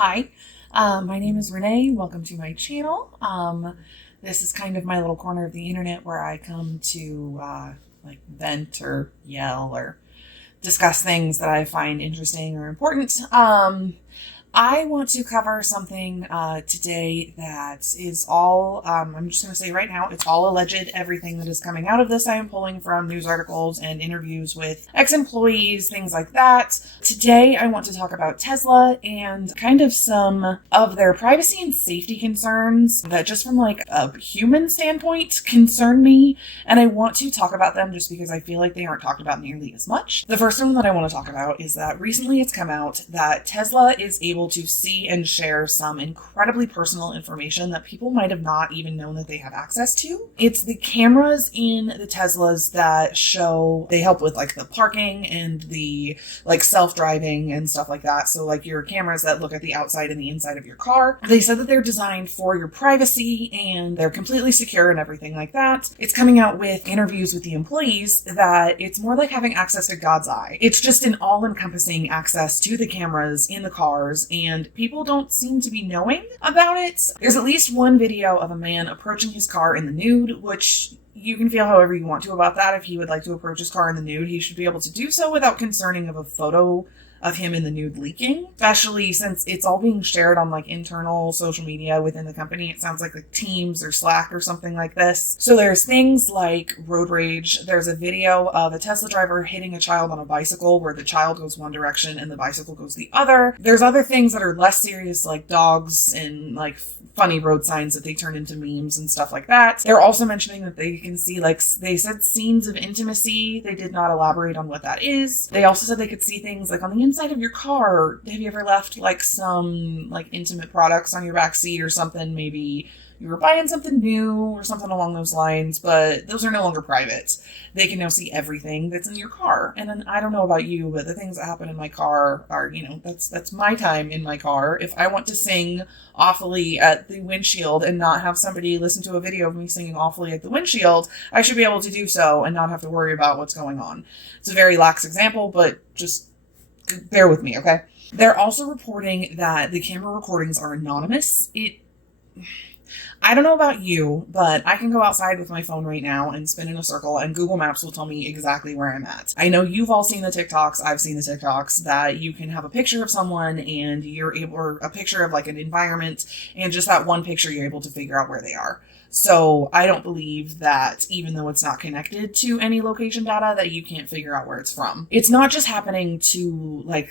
Hi, my name is Renee. Welcome to my channel. This is kind of my little corner of the internet where I come to vent or yell or discuss things that I find interesting or important. I want to cover something today that is all, I'm just going to say right now, it's all alleged. Everything that is coming out of this I am pulling from news articles and interviews with ex-employees, things like that. Today I want to talk about Tesla and kind of some of their privacy and safety concerns that just from like a human standpoint concern me. And I want to talk about them just because I feel like they aren't talked about nearly as much. The first one that I want to talk about is that recently it's come out that Tesla is able to see and share some incredibly personal information that people might have not even known that they have access to. It's the cameras in the Teslas that they help with like the parking and the like self-driving and stuff like that. So like your cameras that look at the outside and the inside of your car. They said that they're designed for your privacy and they're completely secure and everything like that. It's coming out with interviews with the employees that it's more like having access to God's eye. It's just an all-encompassing access to the cameras in the cars, and people don't seem to be knowing about it. There's at least one video of a man approaching his car in the nude, which you can feel however you want to about that. If he would like to approach his car in the nude, he should be able to do so without concerning of a photo of him in the nude leaking, especially since it's all being shared on like internal social media within the company. It sounds like Teams or Slack or something like this. So there's things like road rage. There's a video of a Tesla driver hitting a child on a bicycle where the child goes one direction and the bicycle goes the other. There's other things that are less serious like dogs and like funny road signs that they turn into memes and stuff like that. They're also mentioning that they can see, like they said, scenes of intimacy. They did not elaborate on what that is. They also said they could see things like on the inside of your car. Have you ever left like some like intimate products on your back seat or something? Maybe you were buying something new or something along those lines, but those are no longer private. They can now see everything that's in your car. And then I don't know about you, but the things that happen in my car are, that's my time in my car. If I want to sing awfully at the windshield and not have somebody listen to a video of me singing awfully at the windshield, I should be able to do so and not have to worry about what's going on. It's a very lax example, but just bear with me, okay? They're also reporting that the camera recordings are anonymous. I don't know about you, but I can go outside with my phone right now and spin in a circle and Google Maps will tell me exactly where I'm at. I know you've all seen the TikToks. I've seen the TikToks that you can have a picture of someone and or a picture of like an environment, and just that one picture you're able to figure out where they are. So I don't believe that even though it's not connected to any location data that you can't figure out where it's from. It's not just happening to like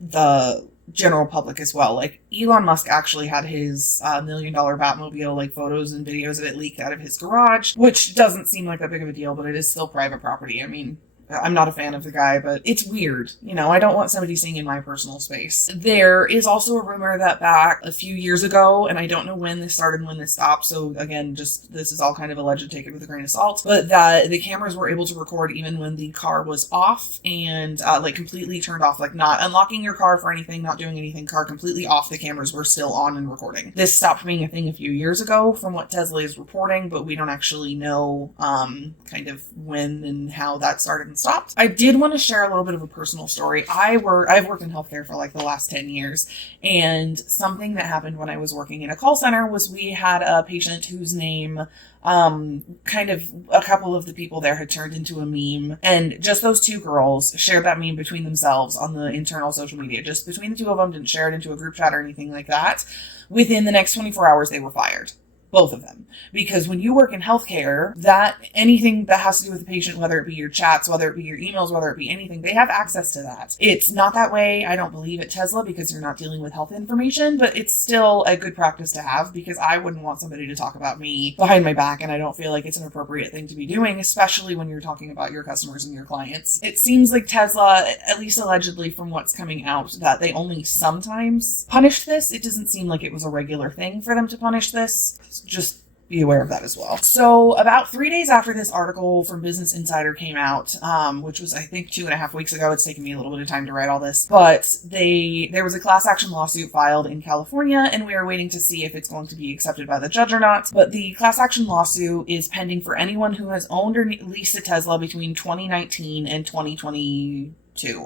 the general public as well. Like Elon Musk actually had his $1 million Batmobile like photos and videos of it leaked out of his garage, which doesn't seem like that big of a deal, but it is still private property. I mean, I'm not a fan of the guy, but it's weird. I don't want somebody seeing in my personal space. There is also a rumor that back a few years ago, and I don't know when this started and when this stopped, so again, just this is all kind of alleged, take it with a grain of salt, but that the cameras were able to record even when the car was off and like completely turned off, like not unlocking your car for anything, not doing anything, car completely off, the cameras were still on and recording. This stopped being a thing a few years ago from what Tesla is reporting, but we don't actually know kind of when and how that started and stopped. I did want to share a little bit of a personal story. I've worked in healthcare for like the last 10 years, and something that happened when I was working in a call center was we had a patient whose name kind of a couple of the people there had turned into a meme, and just those two girls shared that meme between themselves on the internal social media. Just between the two of them, didn't share it into a group chat or anything like that. Within the next 24 hours, they were fired. Both of them. Because when you work in healthcare, that anything that has to do with the patient, whether it be your chats, whether it be your emails, whether it be anything, they have access to that. It's not that way, I don't believe, at Tesla, because you're not dealing with health information, but it's still a good practice to have, because I wouldn't want somebody to talk about me behind my back, and I don't feel like it's an appropriate thing to be doing, especially when you're talking about your customers and your clients. It seems like Tesla, at least allegedly from what's coming out, that they only sometimes punish this. It doesn't seem like it was a regular thing for them to punish this. Just be aware of that as well. So about 3 days after this article from Business Insider came out, which was I think 2.5 weeks ago, it's taken me a little bit of time to write all this, but there was a class action lawsuit filed in California, and we are waiting to see if it's going to be accepted by the judge or not. But the class action lawsuit is pending for anyone who has owned or leased a Tesla between 2019 and 2020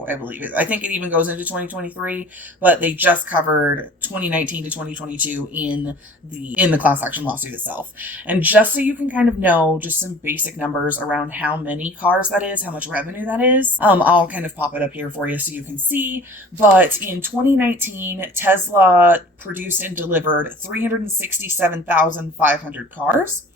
I believe. I think it even goes into 2023, but they just covered 2019 to 2022 in the class action lawsuit itself. And just so you can kind of know just some basic numbers around how many cars that is, how much revenue that is, I'll kind of pop it up here for you so you can see. But in 2019, Tesla produced and delivered 367,500 cars.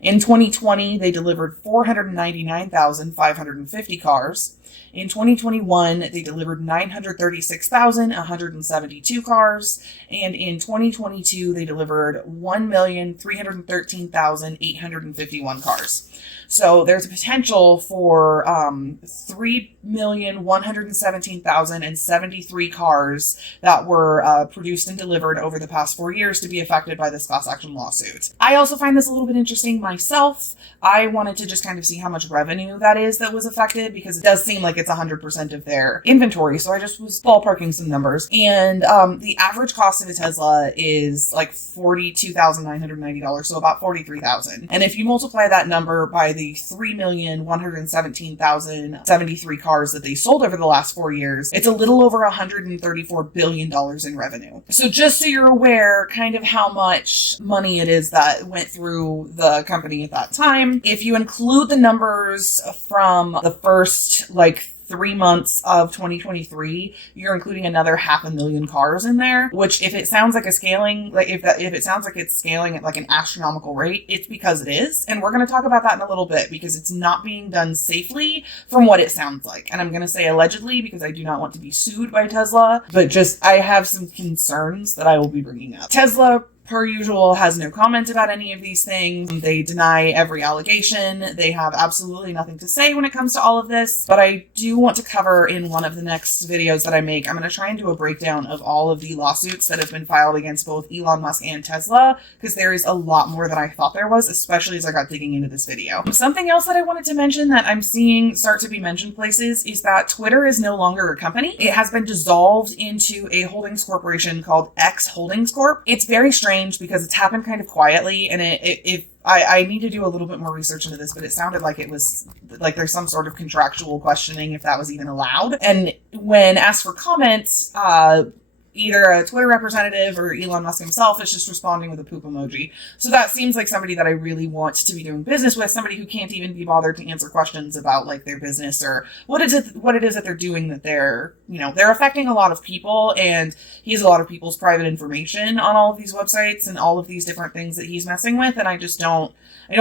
In 2020, they delivered 499,550 cars. In 2021, they delivered 936,172 cars. And in 2022, they delivered 1,313,851 cars. So there's a potential for 3,117,073 cars that were produced and delivered over the past 4 years to be affected by this class action lawsuit. I also find this a little bit interesting myself. I wanted to just kind of see how much revenue that was affected, because it does seem like it's 100% of their inventory. So I just was ballparking some numbers. And the average cost of a Tesla is like $42,990, so about $43,000. And if you multiply that number by the 3,117,073 cars that they sold over the last 4 years, it's a little over $134 billion in revenue. So just so you're aware kind of how much money it is that went through the company at that time. If you include the numbers from the first 3 months of 2023, you're including another 500,000 cars in there, which if it sounds like a scaling, if it sounds like it's scaling at like an astronomical rate, it's because it is. And we're going to talk about that in a little bit, because it's not being done safely from what it sounds like. And I'm going to say allegedly, because I do not want to be sued by Tesla, but just I have some concerns that I will be bringing up. Tesla, per usual, has no comment about any of these things. They deny every allegation. They have absolutely nothing to say when it comes to all of this. But I do want to cover in one of the next videos that I make, I'm going to try and do a breakdown of all of the lawsuits that have been filed against both Elon Musk and Tesla, because there is a lot more than I thought there was, especially as I got digging into this video. Something else that I wanted to mention that I'm seeing start to be mentioned places is that Twitter is no longer a company. It has been dissolved into a holdings corporation called X Holdings Corp. It's very strange because it's happened kind of quietly, and I need to do a little bit more research into this, but it sounded like it was like there's some sort of contractual questioning if that was even allowed. And when asked for comments, either a Twitter representative or Elon Musk himself is just responding with a poop emoji. So that seems like somebody that I really want to be doing business with, somebody who can't even be bothered to answer questions about like their business or what it is that they're doing, that they're affecting a lot of people, and he has a lot of people's private information on all of these websites and all of these different things that he's messing with, and I don't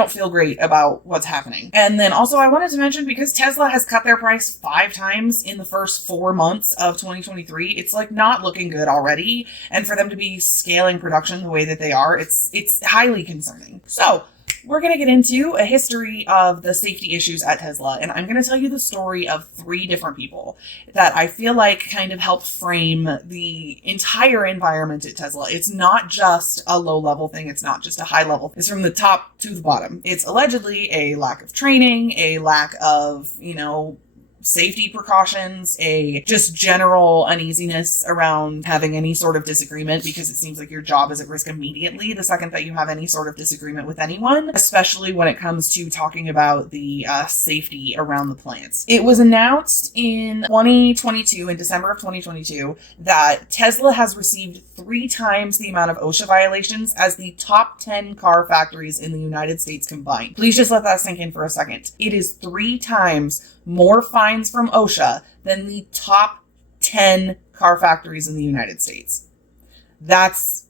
feel great about what's happening. And then also I wanted to mention, because Tesla has cut their price 5 times in the first 4 months of 2023, it's like not looking good already. And for them to be scaling production the way that they are, it's highly concerning. So we're going to get into a history of the safety issues at Tesla, and I'm going to tell you the story of 3 different people that I feel like kind of help frame the entire environment at Tesla. It's not just a low-level thing. It's not just a high-level. It's from the top to the bottom. It's allegedly a lack of training, a lack of, safety precautions, a just general uneasiness around having any sort of disagreement, because it seems like your job is at risk immediately the second that you have any sort of disagreement with anyone, especially when it comes to talking about the safety around the plants. It was announced in 2022, in December of 2022, that Tesla has received 3 times the amount of OSHA violations as the top 10 car factories in the United States combined. Please just let that sink in for a second. It is 3 times more fines from OSHA than the top 10 car factories in the United States. That's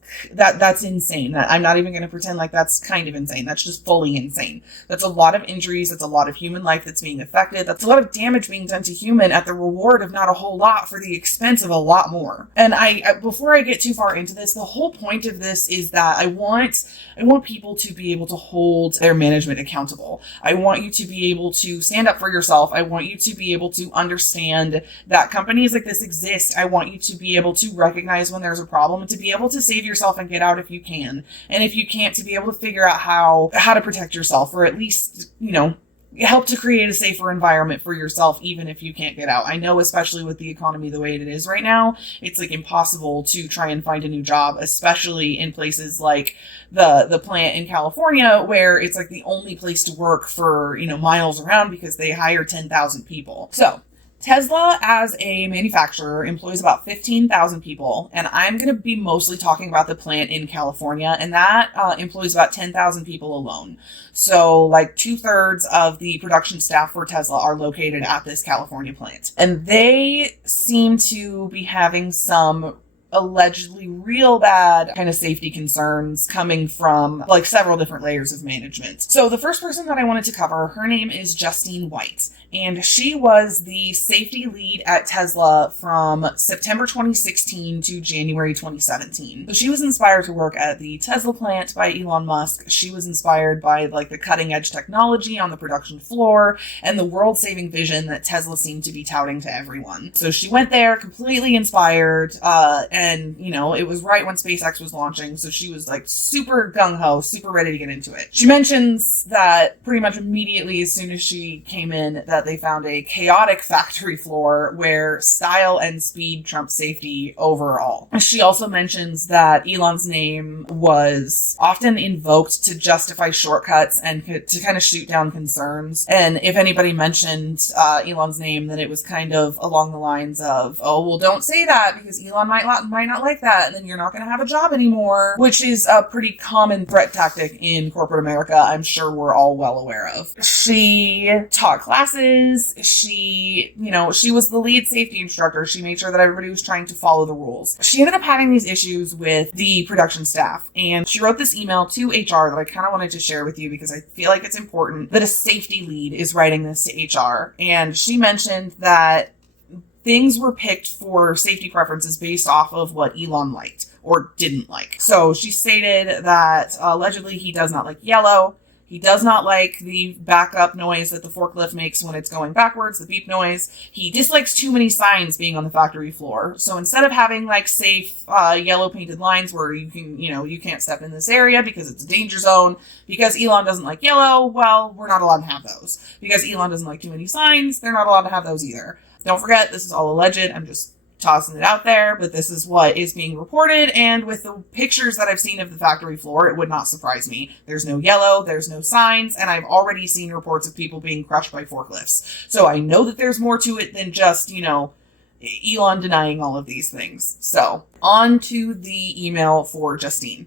insane. I'm not even going to pretend like that's kind of insane. That's just fully insane. That's a lot of injuries. That's a lot of human life that's being affected. That's a lot of damage being done to human at the reward of not a whole lot for the expense of a lot more. And before I get too far into this, the whole point of this is that I want people to be able to hold their management accountable. I want you to be able to stand up for yourself. I want you to be able to understand that companies like this exist. I want you to be able to recognize when there's a problem and to be able to save yourself and get out if you can. And if you can't, to be able to figure out how to protect yourself, or at least, help to create a safer environment for yourself, even if you can't get out. I know, especially with the economy the way it is right now, it's like impossible to try and find a new job, especially in places like the plant in California, where it's like the only place to work for, miles around, because they hire 10,000 people. So Tesla as a manufacturer employs about 15,000 people, and I'm going to be mostly talking about the plant in California, and that employs about 10,000 people alone. So like 2/3 of the production staff for Tesla are located at this California plant. And they seem to be having some allegedly real bad kind of safety concerns coming from like several different layers of management. So the first person that I wanted to cover, her name is Justine White, and she was the safety lead at Tesla from September 2016 to January 2017. So she was inspired to work at the Tesla plant by Elon Musk. She was inspired by like the cutting edge technology on the production floor and the world saving vision that Tesla seemed to be touting to everyone. So she went there completely inspired, and, you know, it was right when SpaceX was launching, so she was like super gung-ho, super ready to get into it. She mentions that pretty much immediately as soon as she came in that they found a chaotic factory floor where style and speed trump safety overall. She also mentions that Elon's name was often invoked to justify shortcuts and to kind of shoot down concerns. And if anybody mentioned Elon's name, then it was kind of along the lines of, oh, well, don't say that because Elon might not like that, and then you're not going to have a job anymore, which is a pretty common threat tactic in corporate America. I'm sure we're all well aware of. She taught classes. She was the lead safety instructor. She made sure that everybody was trying to follow the rules. She ended up having these issues with the production staff, and she wrote this email to HR that I kind of wanted to share with you because I feel like it's important that a safety lead is writing this to HR. And she mentioned that things were picked for safety preferences based off of what Elon liked or didn't like. So she stated that allegedly he does not like yellow. He does not like the backup noise that the forklift makes when it's going backwards, the beep noise. He dislikes too many signs being on the factory floor. So instead of having like safe yellow painted lines where you can't step in this area because it's a danger zone, because Elon doesn't like yellow, well, we're not allowed to have those. Because Elon doesn't like too many signs, they're not allowed to have those either. Don't forget, this is all alleged. I'm just tossing it out there, but this is what is being reported. And with the pictures that I've seen of the factory floor, it would not surprise me. There's no yellow, there's no signs, and I've already seen reports of people being crushed by forklifts. So I know that there's more to it than just, Elon denying all of these things. So on to the email for Justine.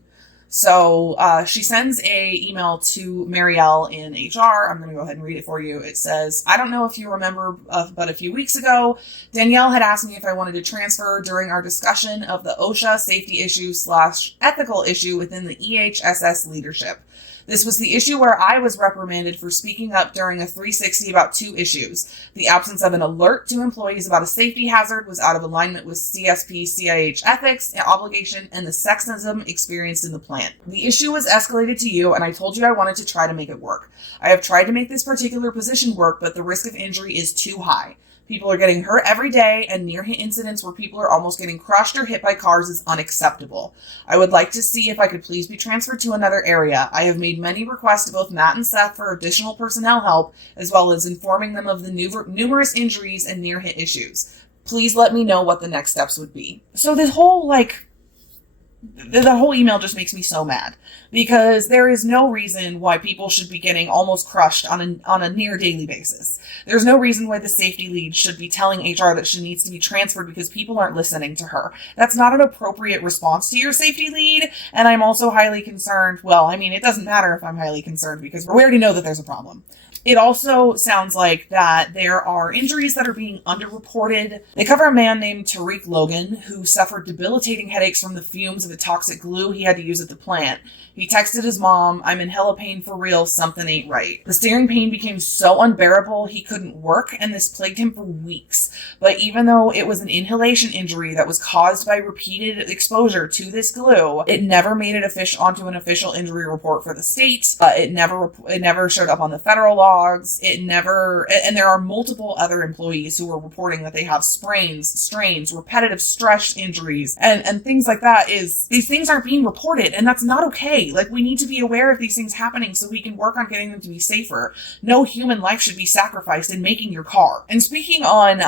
So she sends a email to Marielle in HR. I'm going to go ahead and read it for you. It says, I don't know if you remember, but a few weeks ago, Danielle had asked me if I wanted to transfer during our discussion of the OSHA safety issue / ethical issue within the EHSS leadership. This was the issue where I was reprimanded for speaking up during a 360 about two issues. The absence of an alert to employees about a safety hazard was out of alignment with CSP/CIH ethics and obligation and the sexism experienced in the plant. The issue was escalated to you, and I told you I wanted to try to make it work. I have tried to make this particular position work, but the risk of injury is too high. People are getting hurt every day, and near-hit incidents where people are almost getting crushed or hit by cars is unacceptable. I would like to see if I could please be transferred to another area. I have made many requests to both Matt and Seth for additional personnel help, as well as informing them of the numerous injuries and near-hit issues. Please let me know what the next steps would be. So this whole, the whole email just makes me so mad because there is no reason why people should be getting almost crushed on a near daily basis. There's no reason why the safety lead should be telling HR that she needs to be transferred because people aren't listening to her. That's not an appropriate response to your safety lead. And I'm also highly concerned. Well, I mean, it doesn't matter if I'm highly concerned because we already know that there's a problem. It also sounds like that there are injuries that are being underreported. They cover a man named Tariq Logan who suffered debilitating headaches from the fumes of a toxic glue he had to use at the plant. He texted his mom, I'm in hella pain for real, something ain't right. The staring pain became so unbearable he couldn't work, and this plagued him for weeks. But even though it was an inhalation injury that was caused by repeated exposure to this glue, it never made it onto an official injury report for the state. It never showed up on the federal logs. And there are multiple other employees who are reporting that they have sprains, strains, repetitive stress injuries, and things like that. These things aren't being reported, and that's not okay. We need to be aware of these things happening so we can work on getting them to be safer. No human life should be sacrificed in making your car. And speaking on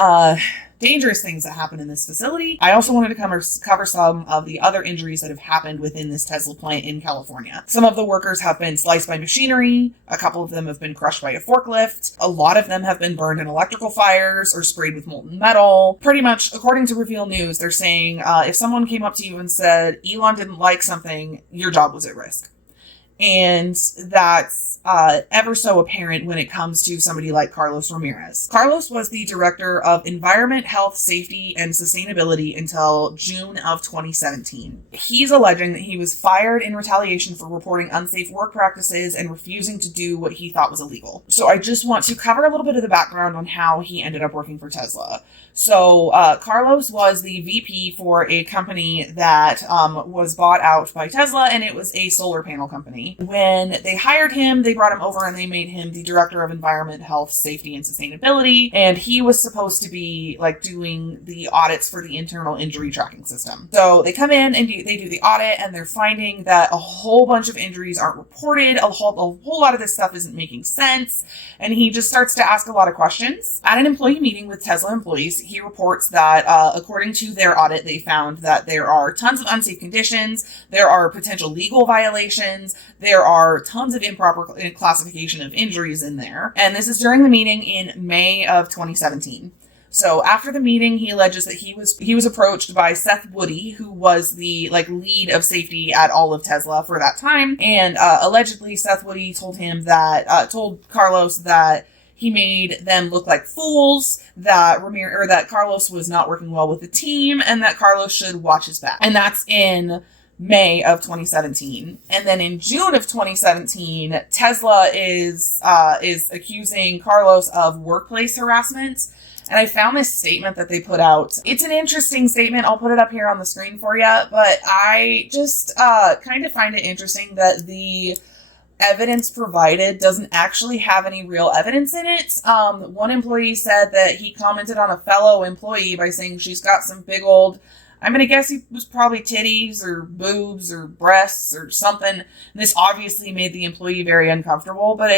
dangerous things that happen in this facility. I also wanted to cover some of the other injuries that have happened within this Tesla plant in California. Some of the workers have been sliced by machinery. A couple of them have been crushed by a forklift. A lot of them have been burned in electrical fires or sprayed with molten metal. Pretty much, according to Reveal News, they're saying if someone came up to you and said Elon didn't like something, your job was at risk. And that's ever so apparent when it comes to somebody like Carlos Ramirez. Carlos was the director of Environment, Health, Safety, and Sustainability until June of 2017. He's alleging that he was fired in retaliation for reporting unsafe work practices and refusing to do what he thought was illegal. So I just want to cover a little bit of the background on how he ended up working for Tesla. So Carlos was the VP for a company that was bought out by Tesla, and it was a solar panel company. When they hired him, they brought him over and they made him the director of Environment, Health, Safety, and Sustainability. And he was supposed to be like doing the audits for the internal injury tracking system. So they come in and they do the audit, and they're finding that a whole bunch of injuries aren't reported. A whole lot of this stuff isn't making sense. And he just starts to ask a lot of questions. At an employee meeting with Tesla employees, he reports that according to their audit, they found that there are tons of unsafe conditions. There are potential legal violations. There are tons of improper classification of injuries in there. And this is during the meeting in May of 2017. So after the meeting, he alleges that he was approached by Seth Woody, who was the lead of safety at all of Tesla for that time. And allegedly Seth Woody told Carlos that he made them look like fools, that Carlos was not working well with the team, and that Carlos should watch his back. And that's in May of 2017. And then in June of 2017, Tesla is accusing Carlos of workplace harassment. And I found this statement that they put out. It's an interesting statement. I'll put it up here on the screen for you. But I just kind of find it interesting that the evidence provided doesn't actually have any real evidence in it. One employee said that he commented on a fellow employee by saying she's got some big old, I'm going to guess he was probably titties or boobs or breasts or something. And this obviously made the employee very uncomfortable, but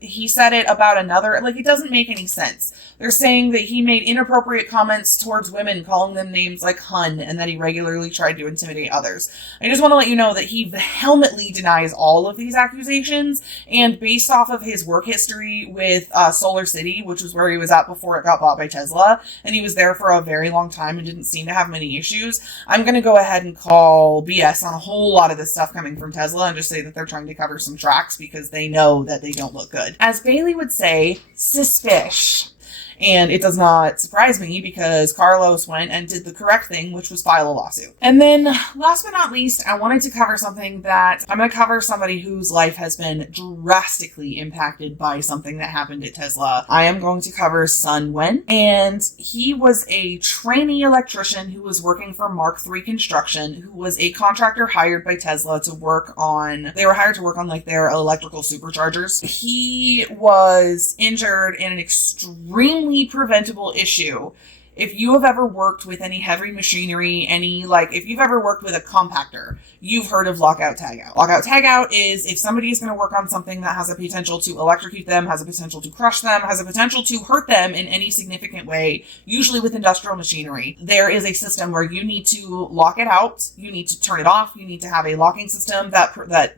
he said it about another, it doesn't make any sense. They're saying that he made inappropriate comments towards women, calling them names like hun, and that he regularly tried to intimidate others. I just want to let you know that he vehemently denies all of these accusations, and based off of his work history with Solar City, which was where he was at before it got bought by Tesla, and he was there for a very long time and didn't seem to have many issues, I'm going to go ahead and call BS on a whole lot of this stuff coming from Tesla and just say that they're trying to cover some tracks because they know that they don't look good. As Bailey would say, suspicious. And it does not surprise me because Carlos went and did the correct thing, which was file a lawsuit. And then last but not least, I wanted to cover something that I'm going to cover somebody whose life has been drastically impacted by something that happened at Tesla. I am going to cover Sun Wen, and he was a trainee electrician who was working for Mark III Construction, who was a contractor hired by Tesla to work on, they were hired to work on their electrical superchargers. He was injured in an extremely preventable issue. If you have ever worked with any heavy machinery, if you've ever worked with a compactor, you've heard of lockout tagout. Lockout tagout is if somebody is going to work on something that has a potential to electrocute them, has a potential to crush them, has a potential to hurt them in any significant way, usually with industrial machinery. There is a system where you need to lock it out, you need to turn it off, you need to have a locking system that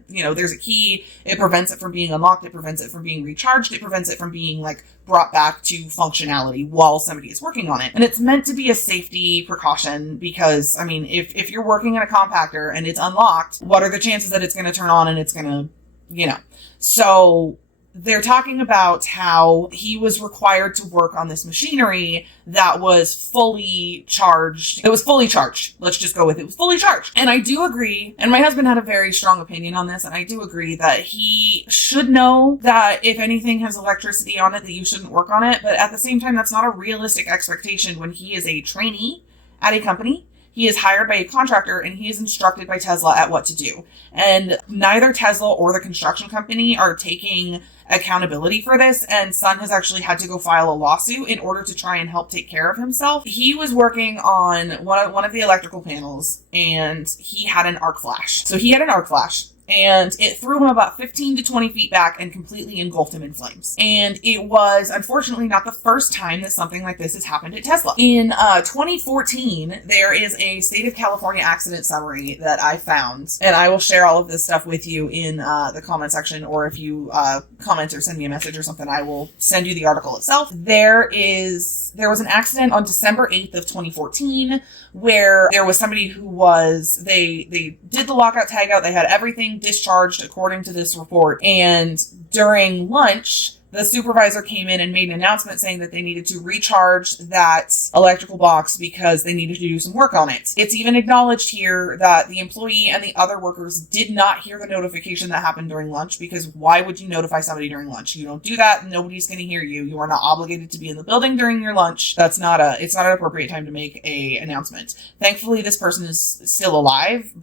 there's a key, it prevents it from being unlocked, it prevents it from being recharged, it prevents it from being brought back to functionality while somebody is working on it. And it's meant to be a safety precaution because, if you're working in a compactor and it's unlocked, what are the chances that it's going to turn on and it's going to, So they're talking about how he was required to work on this machinery that was fully charged. It was fully charged. Let's just go with it. It was fully charged. And I do agree, and my husband had a very strong opinion on this, and I do agree that he should know that if anything has electricity on it, that you shouldn't work on it. But at the same time, that's not a realistic expectation when he is a trainee at a company. He is hired by a contractor and he is instructed by Tesla at what to do. And neither Tesla or the construction company are taking accountability for this, and Sun has actually had to go file a lawsuit in order to try and help take care of himself. He was working on one of the electrical panels, and he had an arc flash. So he had an arc flash, and it threw him about 15 to 20 feet back and completely engulfed him in flames. And it was, unfortunately, not the first time that something like this has happened at Tesla. In 2014, there is a state of California accident summary that I found, and I will share all of this stuff with you in the comment section, or if you comment or send me a message or something, I will send you the article itself. There was an accident on December 8th of 2014 where there was somebody who was, they did the lockout tagout, they had everything discharged according to this report, and during lunch the supervisor came in and made an announcement saying that they needed to recharge that electrical box because they needed to do some work on it. It's even acknowledged here that the employee and the other workers did not hear the notification that happened during lunch, because why would you notify somebody during lunch? You don't do that. Nobody's going to hear you. You are not obligated to be in the building during your lunch. It's not an appropriate time to make a announcement. Thankfully, this person is still alive,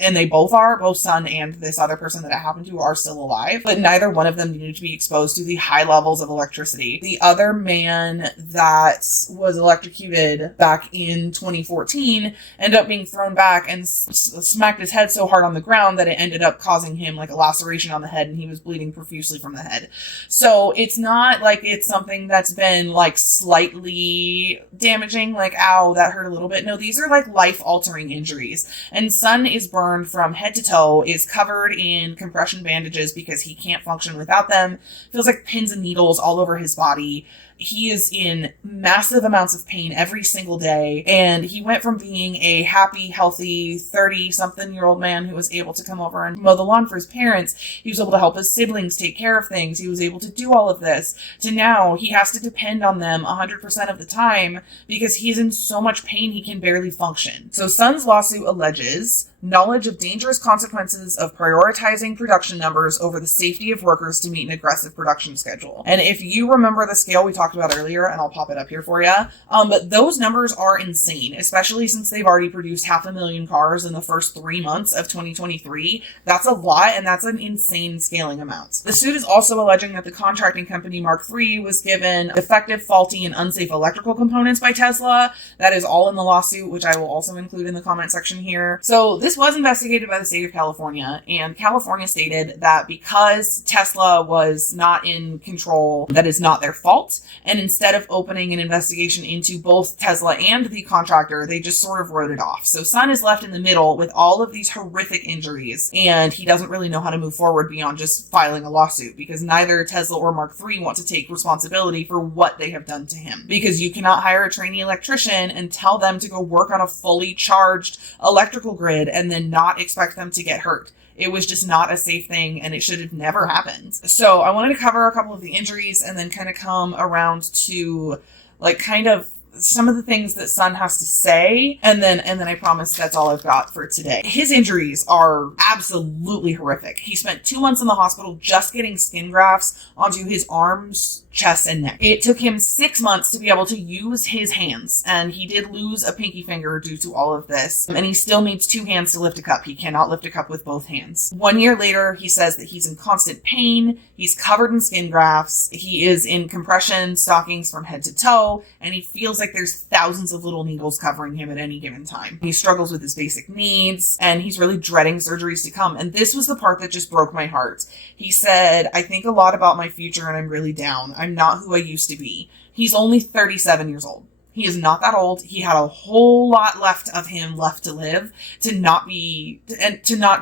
and they both Sun and this other person that it happened to are still alive, but neither one of them needed to be exposed to the high levels of electricity. The other man that was electrocuted back in 2014 ended up being thrown back and smacked his head so hard on the ground that it ended up causing him like a laceration on the head, and he was bleeding profusely from the head. So it's not like it's something that's been like slightly damaging, like, ow, that hurt a little bit. No, these are like life-altering injuries. And Sun is burned from head to toe, is covered in compression bandages because he can't function without them, feels like pins and needles all over his body. He is in massive amounts of pain every single day, and he went from being a happy, healthy 30-something-year-old man who was able to come over and mow the lawn for his parents. He was able to help his siblings take care of things. He was able to do all of this, to now he has to depend on them 100% of the time because he's in so much pain he can barely function. So Sun's lawsuit alleges knowledge of dangerous consequences of prioritizing production numbers over the safety of workers to meet an aggressive production schedule. And if you remember the scale we talked about earlier, and I'll pop it up here for you, but those numbers are insane, especially since they've already produced 500,000 cars in the first 3 months of 2023. That's a lot, and that's an insane scaling amount. The suit is also alleging that the contracting company Mark III was given defective, faulty, and unsafe electrical components by Tesla. That is all in the lawsuit, which I will also include in the comment section here. So this was investigated by the state of California, and California stated that because Tesla was not in control, that is not their fault. And instead of opening an investigation into both Tesla and the contractor, they just sort of wrote it off. So Sun is left in the middle with all of these horrific injuries, and he doesn't really know how to move forward beyond just filing a lawsuit, because neither Tesla or Mark III want to take responsibility for what they have done to him. Because you cannot hire a trainee electrician and tell them to go work on a fully charged electrical grid and then not expect them to get hurt. It was just not a safe thing, and it should have never happened. So I wanted to cover a couple of the injuries and then kind of come around to like kind of some of the things that Sun has to say, and then I promise that's all I've got for today. His injuries are absolutely horrific. He spent 2 months in the hospital just getting skin grafts onto his arms, chest, and neck. It took him 6 months to be able to use his hands, and he did lose a pinky finger due to all of this, and he still needs 2 hands to lift a cup. He cannot lift a cup with both hands. 1 year later, he says that he's in constant pain, he's covered in skin grafts, he is in compression stockings from head to toe, and he feels like there's thousands of little needles covering him at any given time. He struggles with his basic needs, and he's really dreading surgeries to come. And this was the part that just broke my heart. He said, "I think a lot about my future and I'm really down. I'm not who I used to be." He's only 37 years old. He is not that old. He had a whole lot left of him left to live, to not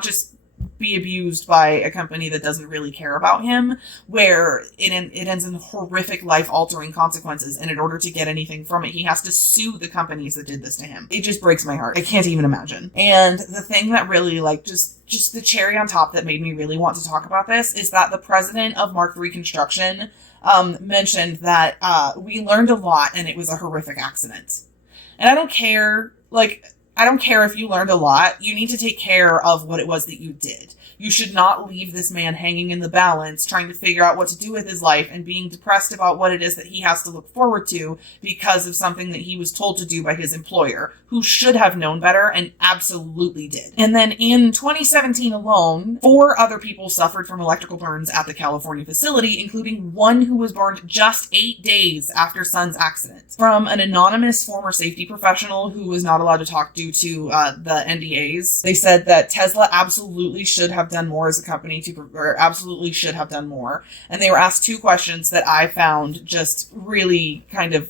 just be abused by a company that doesn't really care about him, where it ends in horrific life-altering consequences, and in order to get anything from it, he has to sue the companies that did this to him. It just breaks my heart. I can't even imagine. And the thing that really, just the cherry on top that made me really want to talk about this is that the president of Mark III Construction mentioned that we learned a lot, and it was a horrific accident. And I don't care, I don't care if you learned a lot. You need to take care of what it was that you did. You should not leave this man hanging in the balance, trying to figure out what to do with his life and being depressed about what it is that he has to look forward to because of something that he was told to do by his employer, who should have known better and absolutely did. And then in 2017 alone, 4 other people suffered from electrical burns at the California facility, including one who was burned just 8 days after Sun's accident. From an anonymous former safety professional who was not allowed to talk due to the NDAs, they said that Tesla absolutely should have done more as a company or absolutely should have done more. And they were asked 2 questions that I found just really kind of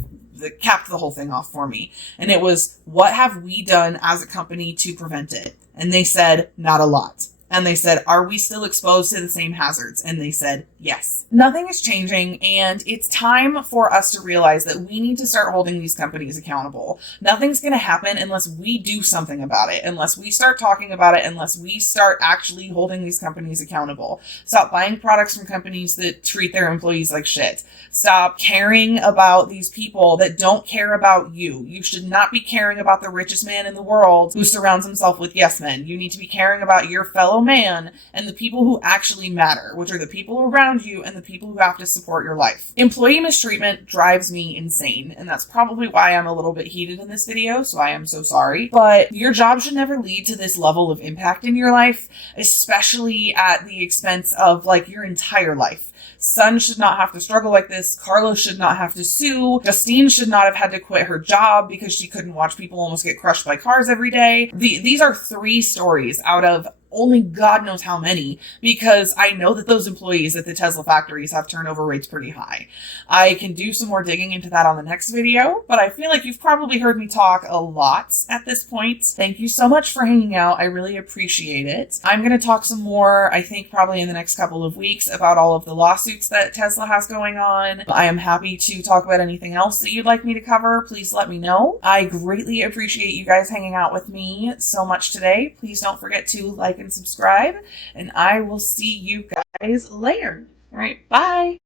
capped the whole thing off for me. And it was, what have we done as a company to prevent it? And they said, not a lot. And they said, are we still exposed to the same hazards? And they said, yes. Nothing is changing, and it's time for us to realize that we need to start holding these companies accountable. Nothing's going to happen unless we do something about it, unless we start talking about it, unless we start actually holding these companies accountable. Stop buying products from companies that treat their employees like shit. Stop caring about these people that don't care about you. You should not be caring about the richest man in the world who surrounds himself with yes men. You need to be caring about your fellow man and the people who actually matter, which are the people around you and the people who have to support your life. Employee mistreatment drives me insane, and that's probably why I'm a little bit heated in this video, so I am so sorry. But your job should never lead to this level of impact in your life, especially at the expense of like your entire life. Sun should not have to struggle like this. Carlos should not have to sue. Justine should not have had to quit her job because she couldn't watch people almost get crushed by cars every day. These are 3 stories out of only God knows how many, because I know that those employees at the Tesla factories have turnover rates pretty high. I can do some more digging into that on the next video, but I feel like you've probably heard me talk a lot at this point. Thank you so much for hanging out. I really appreciate it. I'm going to talk some more, I think probably in the next couple of weeks, about all of the lawsuits that Tesla has going on. I am happy to talk about anything else that you'd like me to cover. Please let me know. I greatly appreciate you guys hanging out with me so much today. Please don't forget to like and subscribe, and I will see you guys later. All right, bye.